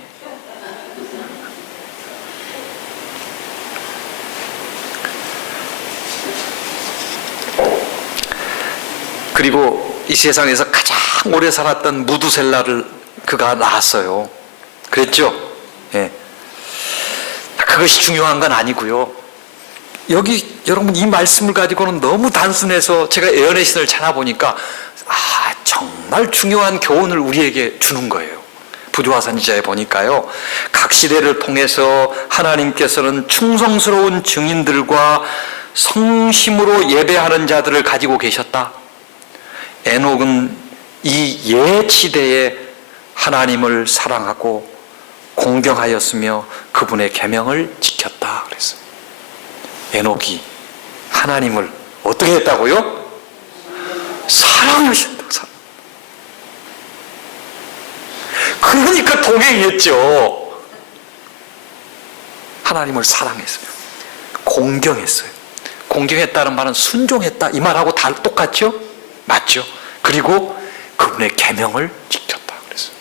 그리고 이 세상에서 가장 오래 살았던 무두셀라를 그가 낳았어요. 그랬죠? 예. 그것이 중요한 건 아니고요. 여기 여러분 이 말씀을 가지고는 너무 단순해서 제가 예언의 신을 찾아보니까 정말 중요한 교훈을 우리에게 주는 거예요. 부조화 선지자에 보니까요, 각 시대를 통해서 하나님께서는 충성스러운 증인들과 성심으로 예배하는 자들을 가지고 계셨다. 에녹은 이 옛 시대에 하나님을 사랑하고 공경하였으며 그분의 계명을 지켰다 그랬어요. 에녹이 하나님을 어떻게 했다고요? 사랑하셨다. 그러니까 동행했죠. 하나님을 사랑했어요. 공경했어요. 공경했다는 말은 순종했다 이 말하고 다 똑같죠? 맞죠? 그리고 그분의 계명을 지켰다 그랬어요.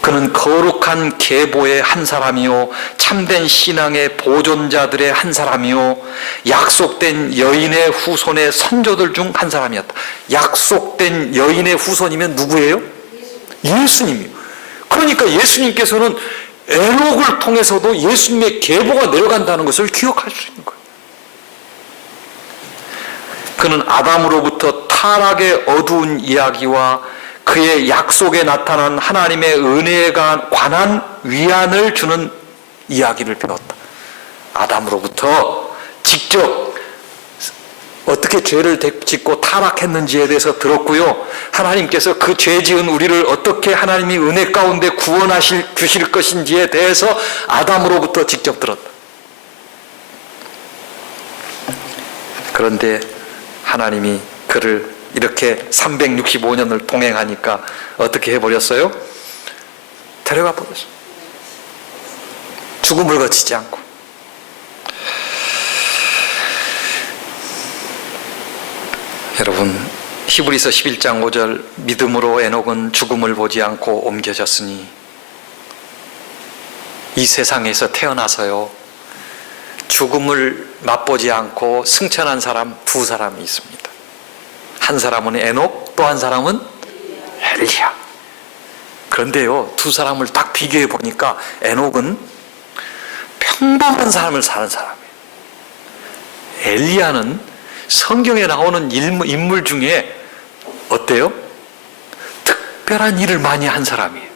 그는 거룩한 계보의 한 사람이요 참된 신앙의 보존자들의 한 사람이요 약속된 여인의 후손의 선조들 중 한 사람이었다. 약속된 여인의 후손이면 누구예요? 예수님이요. 그러니까 예수님께서는 에녹을 통해서도 예수님의 계보가 내려간다는 것을 기억할 수 있는 거예요. 그는 아담으로부터 타락의 어두운 이야기와 그의 약속에 나타난 하나님의 은혜에 관한 위안을 주는 이야기를 배웠다. 아담으로부터 직접 어떻게 죄를 짓고 타락했는지에 대해서 들었고요. 하나님께서 그 죄 지은 우리를 어떻게 하나님이 은혜 가운데 주실 것인지에 대해서 아담으로부터 직접 들었다. 그런데 하나님이 그를 이렇게 365년을 동행하니까 어떻게 해버렸어요? 데려가 버렸어요. 죽음을 거치지 않고. 여러분, 히브리서 11장 5절 믿음으로 에녹은 죽음을 보지 않고 옮겨졌으니 이 세상에서 태어나서요 죽음을 맛보지 않고 승천한 사람 두 사람이 있습니다. 한 사람은 에녹, 또 한 사람은 엘리야. 그런데요 두 사람을 딱 비교해 보니까 에녹은 평범한 삶을 사는 사람이에요. 엘리야는 성경에 나오는 인물 중에 어때요? 특별한 일을 많이 한 사람이에요.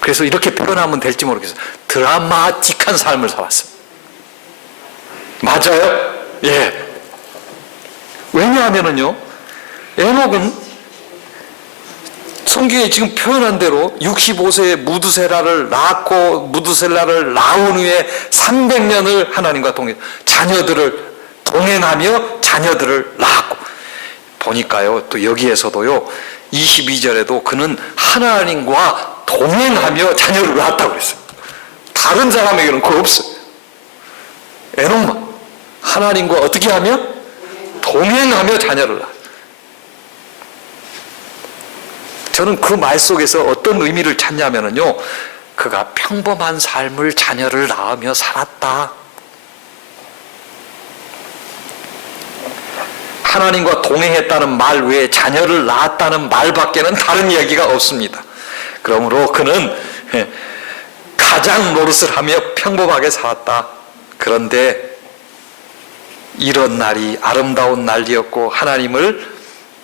그래서 이렇게 표현하면 될지 모르겠어요. 드라마틱한 삶을 살았습니다. 맞아요? 예. 왜냐하면은요, 에녹은 성경에 지금 표현한 대로 65세에 무두셀라를 낳았고, 무두셀라를 낳은 후에 300년을 하나님과 자녀들을 동행하며 자녀들을 낳았고, 보니까요, 또 여기에서도요, 22절에도 그는 하나님과 동행하며 자녀를 낳았다고 그랬어요. 다른 사람에게는 그거 없어요. 에녹만 하나님과 어떻게 하며? 동행하며 자녀를 낳았어요. 저는 그 말 속에서 어떤 의미를 찾냐면요, 그가 평범한 삶을 자녀를 낳으며 살았다. 하나님과 동행했다는 말 외에 자녀를 낳았다는 말밖에는 다른 이야기가 없습니다. 그러므로 그는 가장 노릇을 하며 평범하게 살았다. 그런데 이런 날이 아름다운 날이었고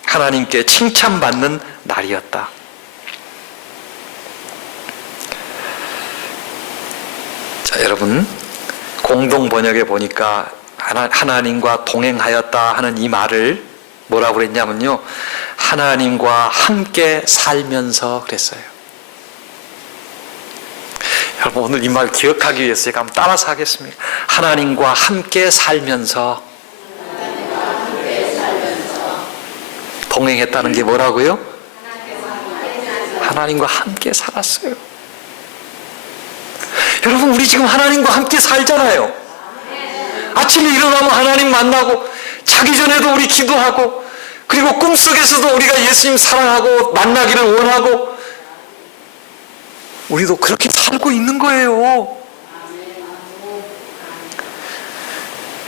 하나님께 칭찬받는 날이었다. 자, 여러분, 공동 번역에 보니까 하나님과 동행하였다 하는 이 말을 뭐라고 그랬냐면요, 하나님과 함께 살면서 그랬어요. 여러분, 오늘 이 말 기억하기 위해서 제가 한번 따라서 하겠습니다. 하나님과 함께 살면서. 동행했다는 게 뭐라고요? 하나님과 함께 살았어요. 여러분, 우리 지금 하나님과 함께 살잖아요. 아침에 일어나면 하나님 만나고, 자기 전에도 우리 기도하고, 그리고 꿈속에서도 우리가 예수님 사랑하고 만나기를 원하고, 우리도 그렇게 살고 있는 거예요.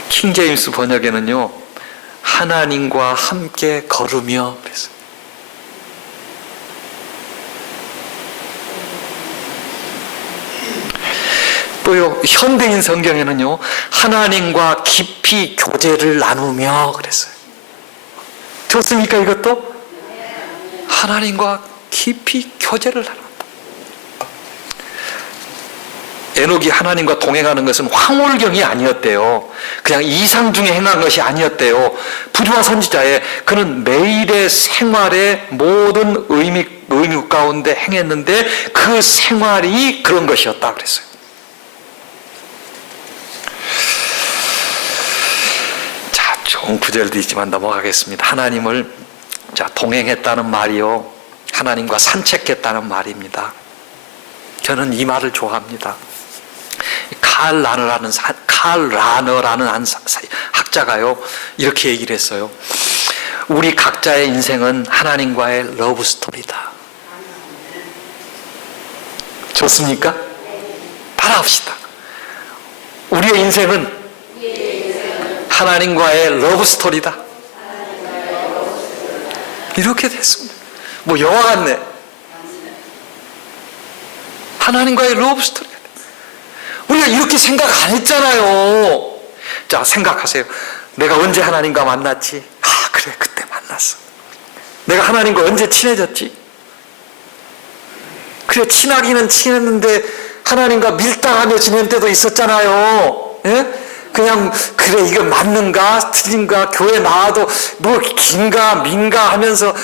킹제임스 번역에는요, 하나님과 함께 걸으며 그랬어요. 또요, 현대인 성경에는요, 하나님과 깊이 교제를 나누며 그랬어요. 좋습니까, 이것도? 하나님과 깊이 교제를 나눈다. 에녹이 하나님과 동행하는 것은 황홀경이 아니었대요. 그냥 이상 중에 행한 것이 아니었대요. 부조와 선지자에 그는 매일의 생활의 모든 의미 가운데 행했는데 그 생활이 그런 것이었다 그랬어요. 자, 좋은 구절도 있지만 넘어가겠습니다. 하나님을 동행했다는 말이요, 하나님과 산책했다는 말입니다. 저는 이 말을 좋아합니다. 칼 라너라는 한 학자가요, 이렇게 얘기를 했어요. 우리 각자의 인생은 하나님과의 러브 스토리다. 좋습니까? 따라합시다. 우리의 인생은 하나님과의 러브 스토리다. 이렇게 됐습니다. 뭐 영화 같네. 하나님과의 러브 스토리. 우리가 이렇게 생각 안 했잖아요. 자, 생각하세요. 내가 언제 하나님과 만났지? 아, 그래, 그때 만났어. 내가 하나님과 언제 친해졌지? 그래, 친하기는 친했는데 하나님과 밀당하며 지낸 때도 있었잖아요. 예? 그냥 그래, 이거 맞는가 틀린가, 교회 나와도 뭐 긴가 민가 하면서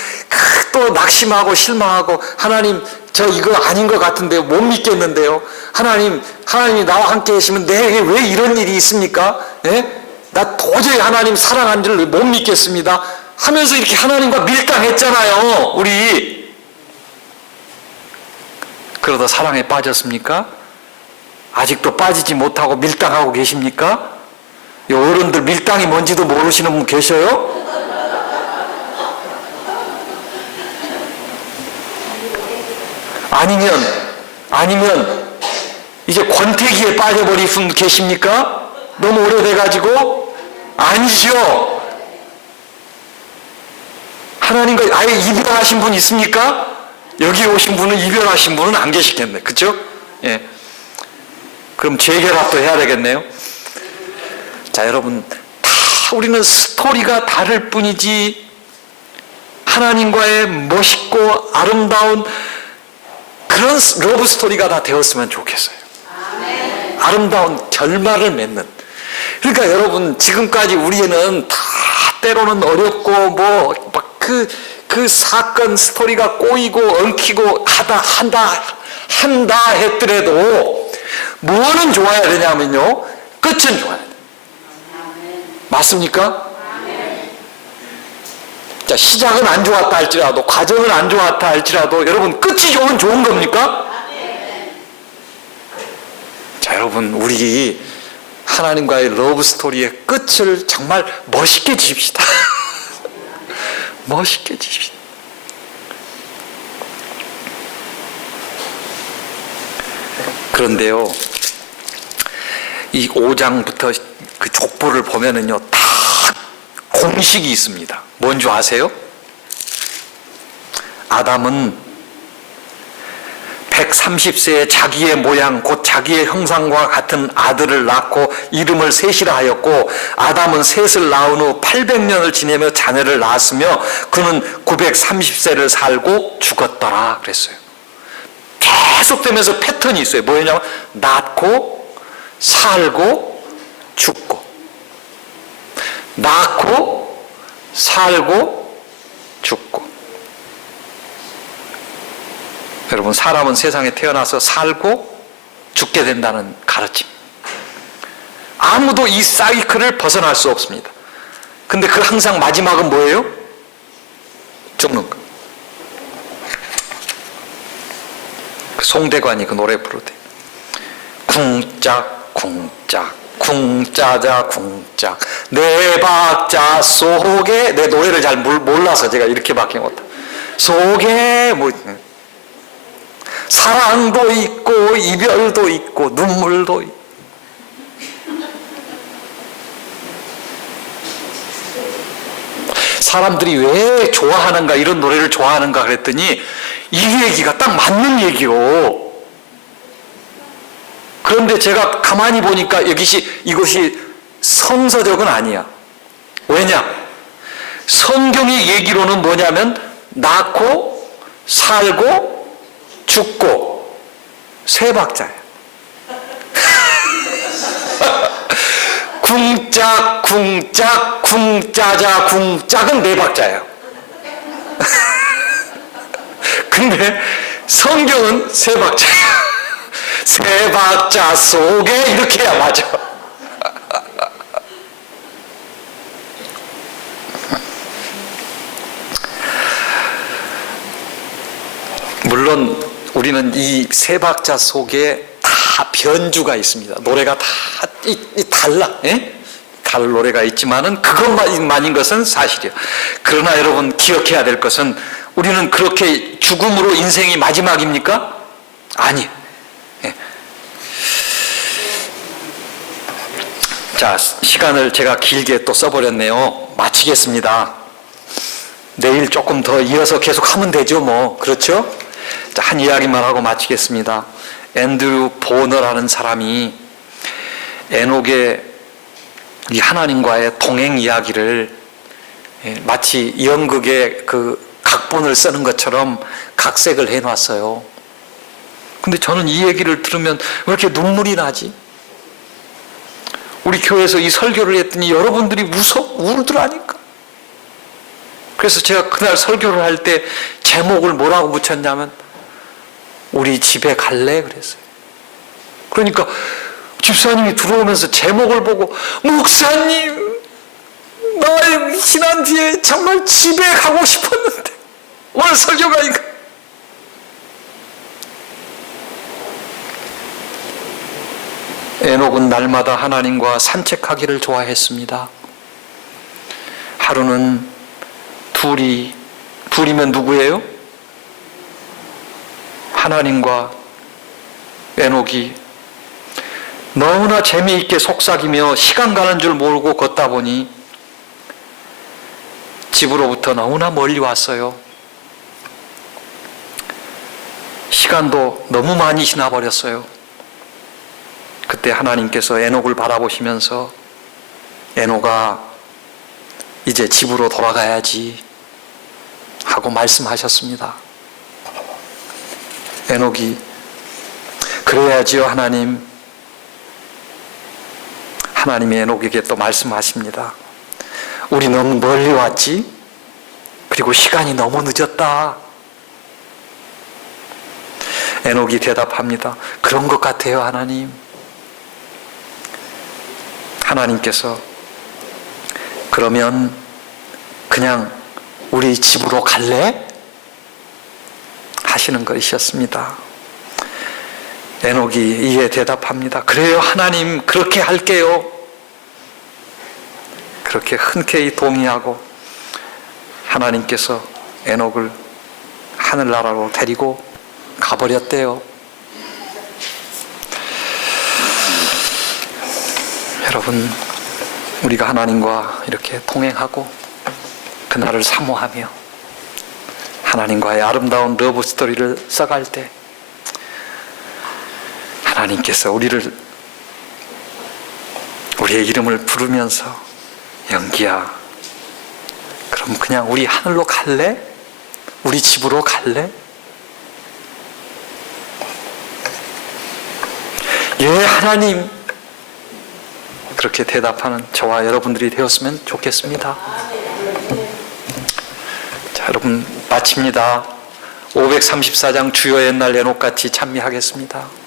또 낙심하고 실망하고, 하나님 저 이거 아닌 것 같은데 못 믿겠는데요. 하나님이 나와 함께 계시면 내게 왜 이런 일이 있습니까? 예? 나 도저히 하나님 사랑한 줄 못 믿겠습니다 하면서 이렇게 하나님과 밀당했잖아요, 우리. 그러다 사랑에 빠졌습니까? 아직도 빠지지 못하고 밀당하고 계십니까? 이 어른들 밀당이 뭔지도 모르시는 분 계셔요? 아니면 이제 권태기에 빠져버린 분 계십니까? 너무 오래돼가지고? 아니죠. 하나님과 아예 이별하신 분 있습니까? 여기 오신 분은 이별하신 분은 안 계시겠네, 그렇죠? 예. 그럼 재결합도 해야 되겠네요. 자, 여러분, 다 우리는 스토리가 다를 뿐이지 하나님과의 멋있고 아름다운 그런 러브 스토리가 다 되었으면 좋겠어요. 아름다운 결말을 맺는. 그러니까 여러분, 지금까지 우리는 다 때로는 어렵고 뭐 막 그 사건 스토리가 꼬이고 엉키고 한다 했더라도 뭐는 좋아야 되냐면요, 끝은 좋아야 돼. 맞습니까? 자, 시작은 안 좋았다 할지라도, 과정은 안 좋았다 할지라도, 여러분 끝이 좋은 겁니까? 자, 여러분, 우리 하나님과의 러브 스토리의 끝을 정말 멋있게 지읍시다. 멋있게 지읍시다. 그런데요, 이 5장부터 그 족보를 보면은요, 다 공식이 있습니다. 뭔지 아세요? 아담은 130세에 자기의 모양 곧 자기의 형상과 같은 아들을 낳고 이름을 셋이라 하였고, 아담은 셋을 낳은 후 800년을 지내며 자녀를 낳았으며 그는 930세를 살고 죽었더라 그랬어요. 계속되면서 패턴이 있어요. 뭐냐면 낳고 살고 죽고, 낳고 살고 죽고. 여러분, 사람은 세상에 태어나서 살고 죽게 된다는 가르침. 아무도 이 사이클을 벗어날 수 없습니다. 근데 그 항상 마지막은 뭐예요? 죽는 거. 그 송대관이 그 노래 부르대. 쿵짝 쿵짝 쿵짜자 쿵짝 네 박자 속에 내 노래를 잘 몰라서 제가 이렇게밖에 못해. 속에 뭐 사랑도 있고 이별도 있고 눈물도 있고. 사람들이 왜 좋아하는가, 이런 노래를 좋아하는가 그랬더니 이 얘기가 딱 맞는 얘기요. 그런데 제가 가만히 보니까 이것이 성서적은 아니야. 왜냐? 성경의 얘기로는 뭐냐면 낳고 살고 죽고 세 박자야. 쿵짝 쿵짝 쿵짜자 쿵짝은 네 박자예요. 근데 성경은 세 박자야. 세 박자 속에 이렇게 해야 맞아. 물론 우리는 이 세 박자 속에 다 변주가 있습니다. 노래가 다 달라. 예? 갈 노래가 있지만은 그것만인 것은 사실이에요. 그러나 여러분 기억해야 될 것은 우리는 그렇게 죽음으로 인생이 마지막입니까? 아니. 예. 자, 시간을 제가 길게 또 써버렸네요. 마치겠습니다. 내일 조금 더 이어서 계속 하면 되죠, 뭐. 그렇죠? 자, 한 이야기만 하고 마치겠습니다. 앤드류 보너라는 사람이 에녹의 이 하나님과의 동행 이야기를 마치 연극의 그 각본을 쓰는 것처럼 각색을 해놨어요. 근데 저는 이 얘기를 들으면 왜 이렇게 눈물이 나지? 우리 교회에서 이 설교를 했더니 여러분들이 울더라니까. 그래서 제가 그날 설교를 할 때 제목을 뭐라고 붙였냐면 우리 집에 갈래? 그랬어요. 그러니까 집사님이 들어오면서 제목을 보고 목사님 나 지난 뒤에 정말 집에 가고 싶었는데 오늘 설교가 이거. 에녹은 날마다 하나님과 산책하기를 좋아했습니다. 하루는 둘이면 누구예요? 하나님과 에녹이 너무나 재미있게 속삭이며 시간 가는 줄 모르고 걷다 보니 집으로부터 너무나 멀리 왔어요. 시간도 너무 많이 지나버렸어요. 그때 하나님께서 에녹을 바라보시면서 에녹아 이제 집으로 돌아가야지 하고 말씀하셨습니다. 에녹이 그래야지요 하나님. 하나님이 에녹에게 또 말씀하십니다. 우리 너무 멀리 왔지? 그리고 시간이 너무 늦었다. 에녹이 대답합니다. 그런 것 같아요 하나님. 하나님께서 그러면 그냥 우리 집으로 갈래? 하시는 것이었습니다. 에녹이 이에 대답합니다. 그래요 하나님 그렇게 할게요. 그렇게 흔쾌히 동의하고 하나님께서 에녹을 하늘나라로 데리고 가버렸대요. 여러분 우리가 하나님과 이렇게 동행하고 그날을 사모하며 하나님과의 아름다운 러브 스토리를 써갈 때 하나님께서 우리의 이름을 부르면서 영기야 그럼 그냥 우리 하늘로 갈래? 우리 집으로 갈래? 예 하나님 그렇게 대답하는 저와 여러분들이 되었으면 좋겠습니다. 자 여러분 마칩니다. 534장 주여 옛날 에녹같이 찬미하겠습니다.